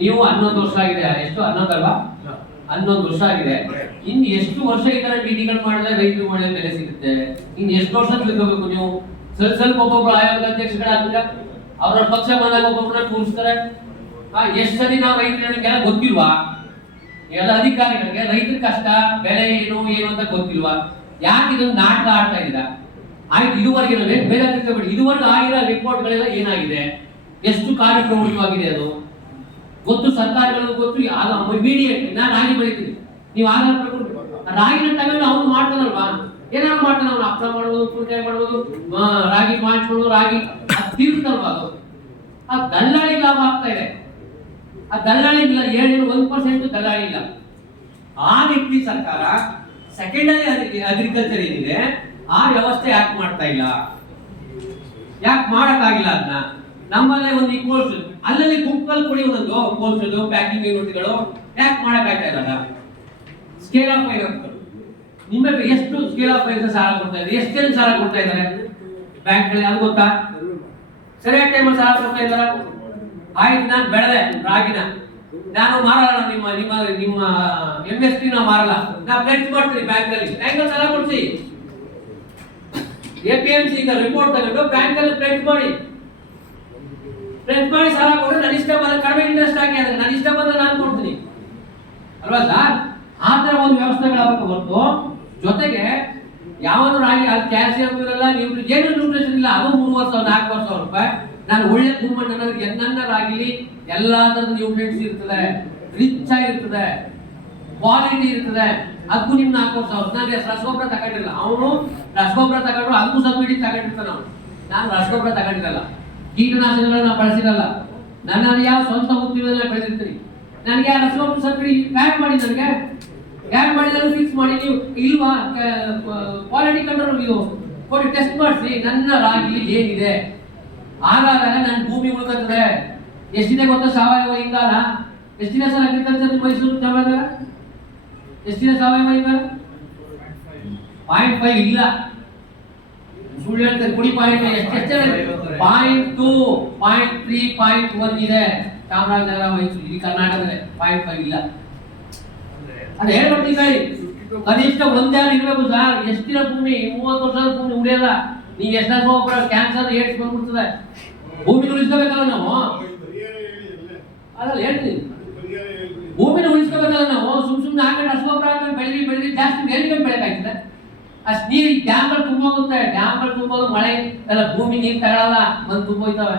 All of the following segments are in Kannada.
ನೀವು ಹನ್ನೊಂದು ವರ್ಷ ಆಗಿದೆ. ಎಷ್ಟು? ಹನ್ನೊಂದಲ್ವಾ ಹನ್ನೊಂದು ವರ್ಷ ಆಗಿದೆ. ಇನ್ನು ಎಷ್ಟು ವರ್ಷ ಈ ತರ ಬೀದಿಗಳು ಮಾಡಿದ್ರೆ ರೈತರು ಒಳ್ಳೆ ಬೆಲೆ ಸಿಗುತ್ತೆ? ಇನ್ನು ಎಷ್ಟು ವರ್ಷ ತಿಳ್ಕೋಬೇಕು ನೀವು? ಸ್ವಲ್ಪ ಸ್ವಲ್ಪ ಒಬ್ಬೊಬ್ರು ಆಯೋಗದ ಅಧ್ಯಕ್ಷಗಳಾದ್ರೆ ಅವ್ರ ಪಕ್ಷ ಬಂದಾಗ ಒಬ್ಬೊಬ್ಬರನ್ನ ಕೂರಿಸ್ತಾರೆ. ಆ ಎಷ್ಟು ಸರಿ ನಾವು ರೈತರಿಗೆಲ್ಲ ಗೊತ್ತಿಲ್ವಾ? ಎಲ್ಲ ಅಧಿಕಾರಿಗಳಿಗೆ ರೈತರ ಕಷ್ಟ ಬೆಲೆ ಏನು ಏನು ಅಂತ ಗೊತ್ತಿಲ್ವಾ? ಯಾಕೆ ಇದೊಂದು ನಾಟಕ ಆಡ್ತಾ ಇಲ್ಲ ಆಯ್ತು ಇದುವರೆಗೆ ಬೇರೆ ತಿಳ್ಕೊಬೇಡಿ ಇದುವರೆಗೆ ಆಗಿರೋ ರಿಪೋರ್ಟ್ಗಳೆಲ್ಲ ಏನಾಗಿದೆ? ಎಷ್ಟು ಕಾರ್ಯಕ್ರಮವಾಗಿದೆ ಅದು? ಗೊತ್ತು ಸರ್ಕಾರಗಳು ಗೊತ್ತು, ಆಗ ಇಮಿಡಿಯೇಟ್ ನಾನು ರಾಗಿ ಬೆಳಿತೀನಿ. ನೀವು ಆಗ ರಾಗಿನ ತಗೊಂಡು ಅವನು ಮಾಡ್ತಾನಲ್ವಾ? ಏನಾದ್ರು ಮಾಡ್ತಾನೆ ಅವನು ಹಪ್ಪಳ ಮಾಡ್ಬೋದು ಕುರ್ಕಾಯಿ ಮಾಡ್ಬೋದು ರಾಗಿ ಮಾಡ್ಬೋದು, ರಾಗಿ. ಅದು ತಿರುತ್ತಲ್ವಾ ಅದು? ಆ ದಲ್ಲಾಳಿ ಲಾಭ ಆಗ್ತಾ ಇದೆ. ಆ ದಲ್ಲಾಳಿ ಇಲ್ಲ ಏನೇನು ಒಂದು ಪರ್ಸೆಂಟ್ ದಲ್ಲಾಳಿ ಇಲ್ಲ. ಆ ವ್ಯಕ್ತಿ ಸರ್ಕಾರ ಸೆಕೆಂಡರಿ ಅಗ್ರಿಕಲ್ಚರ್ ಏನಿದೆ, ಆ ವ್ಯವಸ್ಥೆ ಯಾಕೆ ಮಾಡ್ತಾ ಇಲ್ಲ? ಯಾಕೆ ಮಾಡಕ್ಕಾಗಿಲ್ಲ ಅದನ್ನ ನಮ್ಮಲ್ಲೇ ಒಂದು ಕೋರ್ಸ್ ಅಲ್ಲಲ್ಲಿ ಗುಂಪಲ್ಲಿ ಕೊಡಿ ಒಂದೊಂದು ಕೋರ್ಸ್ ಪ್ಯಾಕಿಂಗ್ ಯೂನಿಟ್ಗಳು ಯಾಕೆ ಮಾಡಕ್ಕಾಗ್ತಾ ಇಲ್ಲ ಸ್ಕೇಲ್ ಆಫ್ ಫೈನಾನ್ಸ್ ನಿಮ್ಮ ಎಷ್ಟು ಸ್ಕೇಲ್ ಆಫ್ ಫೈನಾನ್ಸ್ ಸಾಲ ಕೊಡ್ತಾ ಇದ್ದಾರೆ? ಎಷ್ಟು ಜನ ಸಾಲ ಕೊಡ್ತಾ ಇದ್ದಾರೆ? ಬ್ಯಾಂಕ್ಗಳಲ್ಲಿ ಅದು ಗೊತ್ತಾ? ಸರಿಯಾದ ಟೈಮಲ್ಲಿ ಸಾಲ ಕೊಡ್ತಾ ಇದ್ದಾರ? ಆಯ್ತು, ನಾನು ಬೆಳೆದೆ, ರಾಗಿನ. ನಾನು ಮಾರಲ್ಲ, ನಿಮ್ಮ ನಿಮ್ಮ ನಿಮ್ಮ ಎಂ ಎಸ್ ಟಿ ನಾವು ಮಾರಲ್ಲ. ನಾ ಪ್ಲೆಕ್ಸ್ ಮಾಡ್ತೀನಿ ಬ್ಯಾಂಕಲ್ಲಿ ಬ್ಯಾಂಕಲ್ಲಿ ಸಾಲ ಕೊಡ್ಸಿ. A P M C report ತಗೊಂಡು ಬ್ಯಾಂಕಲ್ಲಿ ಪ್ಲೆಕ್ಸ್ ಮಾಡಿ. ಪ್ಲೆಕ್ಸ್ ಮಾಡಿ ಸಾಲ ಕೊಟ್ಟರೆ ನನ್ನ ಇಷ್ಟ ಬಂದ ಕಡಿಮೆ ಇಂಟ್ರೆಸ್ಟ್ ಹಾಕಿ ಅಂದ್ರೆ ನನ್ನ ಇಷ್ಟ ಬಂದ ನಾನು ಕೊಡ್ತೀನಿ. ಅಲ್ವಾ ಸರ್ ಆ ತರ ಒಂದು ವ್ಯವಸ್ಥೆಗಳಾಗಬೇಕು ಹೊರತು. ಜೊತೆಗೆ ಯಾವನು ರಾಗಿ ಅಲ್ಲಿ ಕ್ಯಾಲ್ಸಿಯಂ ಇರಲ್ಲ ನೀವು ಏನು ನ್ಯೂಟ್ರಿಷನ್ ಇಲ್ಲ, ಅದು ಮೂರು ಸಾವಿರ ನಾಲ್ಕು ಸಾವಿರ ರೂಪಾಯಿ. ನಾನು ಒಳ್ಳೆ ಭೂಮಣ್ಣು ಅನ್ನೋದು ಎನ್ನ ರಾಗಿಲಿ ಎಲ್ಲಾ ತರದ ನ್ಯೂಟ್ರಿಯೆಂಟ್ಸ್ ಇರ್ತದೆ. ರಿಚ್ ಆಗಿರ್ತದೆ. ಕ್ವಾಲಿಟಿ ಇರ್ತದೆ. ಅದಕ್ಕೂ ನಿಮ್ ನಾಲ್ಕು ವರ್ಷ ಅವ್ರು ನಾನು ರಸಗೊಬ್ಬರ ತಗೊಂಡಿಲ್ಲ ಅವನು ರಸಗೊಬ್ಬರ ತಗೊಂಡ್ರು ಅದಕ್ಕೂ ಸಬ್ಸಿಡಿ ತಗೊಂಡಿರ್ತಾನೆ ಅವನು. ನಾನು ರಸಗೊಬ್ಬರ ತಗೊಂಡಿರಲ್ಲ. ಕೀಟನಾಶಕಗಳನ್ನ ಬಳಸಿರಲ್ಲ. ನಾನು ಅದು ಯಾವ ಸ್ವಂತ ಉದ್ಯಮದಲ್ಲಿ ಬೆಳೆದಿರ್ತೀನಿ ನನಗೆ ಆ ರಸಗೊಬ್ಬರ ಸಬ್ಸಿಡಿ ಯಾಕೆ ಮಾಡಿ ನನಗೆ. ಯಾಕೆ ಮಾಡಿದ್ರು ಫಿಕ್ಸ್ ಮಾಡಿ ನೀವು ಇಲ್ವಾ? ಕ್ವಾಲಿಟಿ ಕಂಟ್ರೋಲ್ ನೀವು ಕೊಡಿ ಟೆಸ್ಟ್ ಮಾಡಿಸಿ. ನನ್ನ ರಾಗಿ ಏನಿದೆ? ಆಗಾಗ ನನ್ನ ಭೂಮಿ ಉಳ್ಕತ್ತದೆ ಎಷ್ಟಿದೆ ಗೊತ್ತಾ ಸಾವಯವ ಇಂಗಾಲ? ಎಷ್ಟಿದೆ ಸರ್ ಅಗ್ರಿಕಲ್ಚರ್ ಮೈಸೂರು ಚಾಮರಾಜನಗರ ಎಷ್ಟಿದೆ ಸಾವಯವ ಇಂಗಾಲ? ಪಾಯಿಂಟ್ ಫೈವ್ ಇಲ್ಲ. ಸುಳ್ಳು ಹೇಳ್ತಾರೆ ಕುಡಿ ಪಾಯಿಂಟ್ ಎಷ್ಟು ಎಷ್ಟು point two point three point one ಇದೆ ಚಾಮರಾಜನಗರ ಮೈಸೂರು ಈ ಕರ್ನಾಟಕದಲ್ಲಿ ಪಾಯಿಂಟ್ ಫೈವ್ ಇಲ್ಲ ಅದು ಹೇಳ್ಬಿಡ್ತೀನಿ ಸರಿ ಕನಿಷ್ಠ ಒಂದೇ ಇರ್ಬೇಕು ಸರ್ ಎಷ್ಟಿನ ಭೂಮಿ ಮೂವತ್ತು ವರ್ಷದ ಭೂಮಿ ಉಳಿಯಲ್ಲ ನೀವು ಎಷ್ಟಾದ್ರು ಒಬ್ಬರ ಕ್ಯಾನ್ಸರ್ ಏಡ್ಸ್ ಬಂದ್ಬಿಡ್ತದೆ ಭೂಮಿ ಉಳಿಸ್ಕೋಬೇಕಲ್ಲ ನಾವು ಅದಲ್ಲ ಹೇಳ್ತೀನಿ ಭೂಮಿನ ಉಳಿಸ್ಕೋಬೇಕಲ್ಲ ನಾವು ಸುಮ್ ಸುಮ್ಮನೆ ಹಾಕೊಂಡು ರಸಗೊಬ್ಬರ ಹಾಕೊಂಡು ಬೆಳೆದಿ ಬೆಳೆದಿ ಜಾಸ್ತಿ ಎಲ್ಲಿಕೊಂಡು ಬೆಳೆಕಾಗ್ತದೆ ಅಷ್ಟು ನೀರು ಡ್ಯಾಮ್ಗಳು ತುಂಬೋಗುತ್ತೆ ಡ್ಯಾಮ್ಗಳು ತುಂಬೋದು ಮಳೆ ಎಲ್ಲ ಭೂಮಿ ನೀರು ತಗೊಳಲ್ಲ ಬಂದು ತುಂಬೋಯ್ತವೆ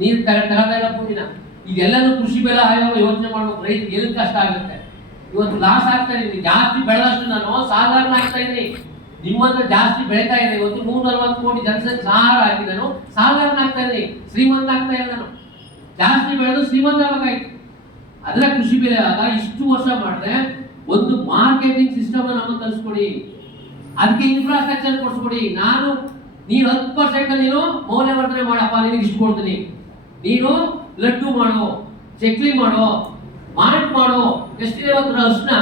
ನೀರು ತಗ ತಗೊಳ್ತಾ ಇಲ್ಲ ಭೂಮಿನ. ಇದೆಲ್ಲನೂ ಕೃಷಿ ಬೆಲೆ ಆಯೋಗ ಯೋಚನೆ ಮಾಡ್ಬೇಕು. ರೈತರಿಗೆ ಎಲ್ಲಿ ಕಷ್ಟ ಆಗುತ್ತೆ? ಇವತ್ತು ಲಾಸ್ ಆಗ್ತಾ ಇದೀನಿ ಜಾಸ್ತಿ ಬೆಳೆದಷ್ಟು ನಾನು ಸಾಧಾರಣ ಆಗ್ತಾ ಇದ್ದೀನಿ. ನಿಮ್ಮಂತ ಜಾಸ್ತಿ ಬೆಳೀತಾ ಇದೆ ಇವತ್ತು ನೂರ ನಲ್ವತ್ತು ಕೋಟಿ ಜನಸಂಖ್ಯೆ ಸಹಾರ ಆಗಿ ನಾನು ಸಾಧಾರಣ ಆಗ್ತಾ ಇದ್ದೀನಿ. ಶ್ರೀಮಂತ ಆಗ್ತಾ ಇಲ್ಲ ನಾನು. ಜಾಸ್ತಿ ಬೆಳೆದು ಶ್ರೀಮಂತ ಆಗಬೇಕಾಯ್ತು. ಅದರ ಕೃಷಿ ಬೆಲೆ ಆಗ ಇಷ್ಟು ವರ್ಷ ಮಾಡಿದ್ರೆ ಒಂದು ಮಾರ್ಕೆಟಿಂಗ್ ಸಿಸ್ಟಮ್ ನಮಗೆ ಕಲಿಸ್ಕೊಡಿ ಅದಕ್ಕೆ ಇನ್ಫ್ರಾಸ್ಟ್ರಕ್ಚರ್ ಕೊಡಿಸ್ಕೊಡಿ. ನಾನು, ನೀನು ಹತ್ತು ಪರ್ಸೆಂಟ್ ನೀನು ಮೌಲ್ಯವರ್ಧನೆ ಮಾಡಪ್ಪ, ನಿನಗೆ ಇಷ್ಟು ಕೊಡ್ತೀನಿ. ನೀನು ಲಡ್ಡು ಮಾಡೋ, ಚಕ್ಲಿ ಮಾಡೋ, ಮಾರ್ಟ್ ಮಾಡೋ, ಎಷ್ಟಿದೆ ಒಂದು ಅರ್ಶನ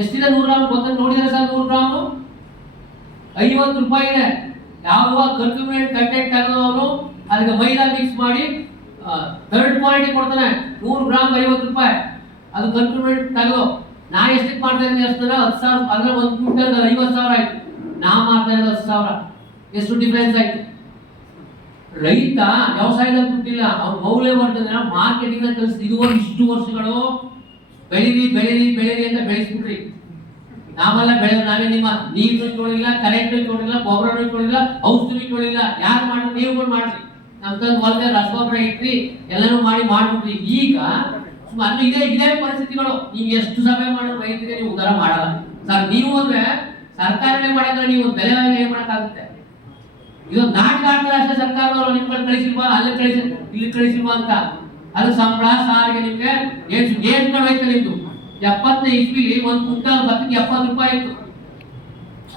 ಎಷ್ಟಿದೆ ನೂರು ಗ್ರಾಮ್? ಗೊತ್ತ ನೋಡಿದ್ರೆ ಸರ್ ನೂರು ಗ್ರಾಮು? ಐವತ್ತು ರೂಪಾಯಿ ಇದೆ. ಯಾವ ಕನ್ಸ್ಯೂಮೆಂಟ್ ಕಂಟೆಂಟ್ ಆಗೋದವನು ಅದಕ್ಕೆ ಮೈದಾ ಮಿಕ್ಸ್ ಮಾಡಿ ಥರ್ಡ್ ಕ್ವಾಲಿಟಿ ಕೊಡ್ತಾನೆ. ನೂರು ಗ್ರಾಮ್ ಐವತ್ತು ರೂಪಾಯಿ. ಅದು ಕನ್ಸ್ಯೂಮೆಂಟ್ ತೆಗೆದು ನಾ ಎಷ್ಟಕ್ಕೆ ಮಾಡ್ತಾ ಇದ್ದೀನಿ ಹತ್ತು ಸಾವಿರ, ಅಂದ್ರೆ ಒಂದು ಕ್ವಿಂಟಲ್ ಐವತ್ತು ಸಾವಿರ ಆಯ್ತು. ನಾ ಮಾಡ್ತಾ ಇರೋದು ಹತ್ತು ಸಾವಿರ. ಎಷ್ಟು ಡಿಫ್ರೆನ್ಸ್ ಆಯ್ತು? ರೈತ ವ್ಯವಸಾಯದಲ್ಲಿ ದುಡ್ಡಿಲ್ಲ ಮೌಲ್ಯ ಮಾಡ್ತಂದ್ರೆ ಮಾರ್ಕೆಟಿಂಗ್ ಕಲಿಸಿ ಇದುವರೆಗೆ ಇಷ್ಟು ವರ್ಷಗಳು ಬೆಳೀರಿ ಬೆಳೀರಿ ಬೆಳೀರಿ ಅಂತ ಬೆಳೆಸ್ಬಿಟ್ರಿ. ನಾವೆಲ್ಲ ಬೆಳೆ ನಾವೇ ನಿಮ್ಮ ನೀರು ಇಟ್ಕೊಳ್ಳಿಲ್ಲ ಕರೆಂಟ್ ಇಟ್ಕೊಳ್ಳಿಲ್ಲ ಗೊಬ್ಬರ ಇಟ್ಕೊಳ್ಳಿಲ್ಲ ಔಷಧಿ ಇಟ್ಕೊಳ್ಳಿಲ್ಲ ಯಾರು ಮಾಡಿ ಕೂಡ ಮಾಡ್ರಿ. ನಮ್ಮ ತಂದು ಹೊಲದ ರಸಗೊಬ್ಬರ ಇಟ್ರಿ, ಎಲ್ಲನೂ ಮಾಡಿ ಮಾಡ್ಬಿಟ್ರಿ. ಈಗ ಇದೇ ಇದೇ ಪರಿಸ್ಥಿತಿಗಳು. ನೀವು ಎಷ್ಟು ಸಭೆ ಮಾಡೋ ರೈತರಿಗೆ ನೀವು ಉದಾರ ಮಾಡಲ್ಲ. ಸರ್, ನೀವು ಅಂದ್ರೆ ಸರ್ಕಾರನೇ ಮಾಡಿದ್ರೆ ನೀವು ಬೆಲೆ ಏನ್ ಮಾಡಕ್ಕಾಗುತ್ತೆ? ಇದು ನಾಟಕ ಆಡ್ತಾರೆ ಅಷ್ಟೇ ಸರ್ಕಾರದವರು, ನಿಮ್ ಕಡೆ ಕಳಿಸಿಲ್ವಾ? ಅಲ್ಲಿ ಕಳಿಸಿ, ಇಲ್ಲಿ ಕಳಿಸಿಲ್ವಾ ಅಂತ. ಅದು ಸಂಬಳ, ಸಾರಿಗೆ ನಿಮ್ಗೆ ಎಷ್ಟು ಏನ್ ನಿಮ್ದು. ಎಪ್ಪತ್ತನೇ ಇಸ್ವಿಲಿ ಒಂದ್ ಕುಂಟಲ್ ಭತ್ತಕ್ಕೆ ಎಪ್ಪತ್ತು ರೂಪಾಯಿ ಇತ್ತು.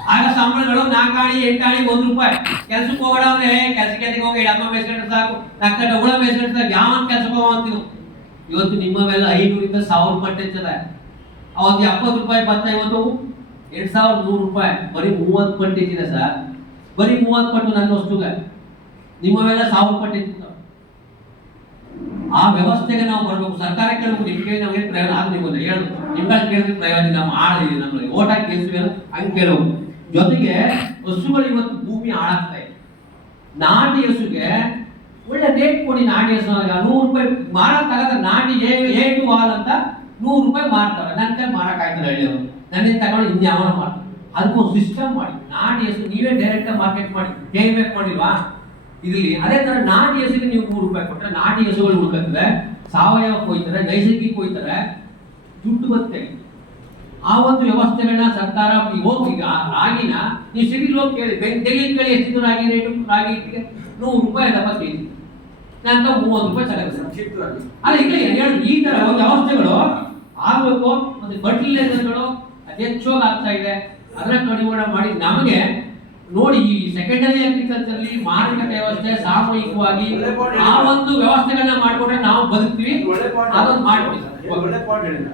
ಆಗ ಸಂಬಳಗಳು ನಾಲ್ಕಾಣಿ ಎಂಟಾಣಿ ಒಂದ್ ರೂಪಾಯಿ. ಕೆಲ್ಸಕ್ಕೆ ಹೋಗೋಣ ಅಂದ್ರೆ, ಕೆಲ್ಸಕ್ಕೆ ಹೋಗಿ ಅಮ್ಮ ಮೇಸ್ಕೊಂಡ್ರೆ ಸಾಕು. ನಾಲ್ಕ ಡಬ್ಬಳ ಮೇಸ್ಕೊಂಡ್ರೆ ಸಾಕು. ಯಾವನ್ ಕೆಲ್ಸಕ್ಕೆ ಹೋಗೋ ಅಂತೀವಿ? ಇವತ್ತು ನಿಮ್ಮವೆಲ್ಲ ಐನೂರಿಂದ ಸಾವಿರ ರೂಪಾಯಿ ಜನ. ಅವತ್ತು ಎಪ್ಪತ್ತು ರೂಪಾಯಿ ಭತ್ತ ಇವತ್ತು. ಎರಡ್ ಸಾವಿರದ ನೂರು ರೂಪಾಯಿ. ಬರೀ ಮೂವತ್ತು ಪಟ್ಟು ಹೆಚ್ಚಿದೆ ಸರ್? ಬರೀ ಮೂವತ್ತು ಪಟ್ಟು ನನ್ನ ವಸ್ತುಗೆ. ನಿಮ್ಮವೆಲ್ಲ ಸಾವಿರ ಪಟ್ಟು ಹೆಚ್ಚಿತ್ತು ಆ ವ್ಯವಸ್ಥೆಗೆ ನಾವು ಬರ್ಬೇಕು. ಸರ್ಕಾರ ಕೇಳಬೇಕು ನಿಮ್ಗೆ ನಮಗೆ ಪ್ರಯೋಜನ ಆಗ ಅಂತ ಹೇಳು. ನಿಮ್ಗೆ ಕೇಳಿದ್ರೆ ಪ್ರಯೋಜನ ನಮ್ಮ ಆಳಿದೆ ನಮ್ಮಲ್ಲಿ ಓಟ್ ಹಾಕಿ ಹಂಗೆ ಕೇಳಬೇಕು ಜೊತೆಗೆ ಹಸುಗಳು ಇವತ್ತು ಭೂಮಿ ಹಾಳಾಗ್ತಾ ಇದೆ. ನಾಟಿ ಹಸುಗೆ ಒಳ್ಳೆ ರೇಟ್ ಕೊಡಿ ಹಸು ನೂರು ರೂಪಾಯಿ ಮಾರಾಟ ತಗದ ನಾಟಿ ಏ ಏ ಹಾಲ್ ಅಂತ ನೂರು ರೂಪಾಯಿ ಮಾರ್ತಾರೆ. ನನ್ನ ಕೈ ಮಾರಕ್ಕಾಯ್ತಾರೆ ಹಳ್ಳಿಯವರು ನನ್ನಿಂದ ತಗೊಂಡು ಇನ್ಯಾವನ ಮಾಡ್ತಾರೆ ಅದಕ್ಕೊಂದು ಸಿಸ್ಟಮ್ ಮಾಡಿ. ನಾಟಿ ಹೆಸರು ನೀವೇ ಡೈರೆಕ್ಟ್ ಮಾರ್ಕೆಟ್ ಮಾಡಿ. ಪೇಮೆಂಟ್ ಮಾಡಿಲ್ವಾ ಇದರಲ್ಲಿ ಅದೇ ಥರ ನಾಟಿ ಹೆಸರಿಗೆ ನೀವು ಮೂರು ರೂಪಾಯಿ ಕೊಟ್ಟರೆ ನಾಟಿ ಹೆಸರುಗಳು ಉಳ್ಕೊತವೆ ಸಾವಯವ ಕೊಯ್ತಾರೆ ನೈಸರ್ಗಿಕ ಕೊಯ್ತಾರೆ. ದುಡ್ಡು ಬರುತ್ತೆ ಆ ಒಂದು ವ್ಯವಸ್ಥೆಗಳನ್ನ ಸರ್ಕಾರ ಹೋಗಿ ಈಗ ಆ ರಾಗಿನ ನೀವು ಸಿಟಿಲಿ ಹೋಗಿ ಕೇಳಿ ಡೆಲ್ಲಿ ಕೇಳಿ ಎಷ್ಟಿತ್ತು ರಾಗಿ ರೇಟು ರಾಗಿ ಇಟ್ಟಿಗೆ ನೂರು ರೂಪಾಯಿ ಎಲ್ಲ ಕೆಜಿ ನಂತರ ಮೂವತ್ತು ರೂಪಾಯಿ ಚೆನ್ನಾಗಿ ಸಂಕ್ಷಿಪ್ತವಾಗಿ ಅಲ್ಲ ಈಗ ಹೇಳಿ ಈ ಥರ ಒಂದು ವ್ಯವಸ್ಥೆಗಳು ಆಗಬೇಕು ಮತ್ತೆ ಫರ್ಟಿಲೈಸರ್ಗಳು ಅತಿ ಹೆಚ್ಚೋಗಿ ಆಗ್ತಾ ಇದೆ. ಅದರ ಕಡಿಮೆ ಮಾಡಿ ನಮಗೆ ನೋಡಿ ಈ ಸೆಕೆಂಡರಿ ಅಗ್ರಿಕಲ್ಚರ್ಲಿ ಮಾರುಕಟ್ಟೆ ವ್ಯವಸ್ಥೆ ಸಾಮೂಹಿಕವಾಗಿ ಆ ಒಂದು ವ್ಯವಸ್ಥೆಗಳನ್ನ ಮಾಡಿಕೊಂಡ್ರೆ ನಾವು ಬದುಕ್ತೀವಿ. ಅದೊಂದು ಮಾಡ್ತೀವಿ ಒಳ್ಳೆ ಪಾಯಿಂಟ್ ಹೇಳಿಲ್ಲ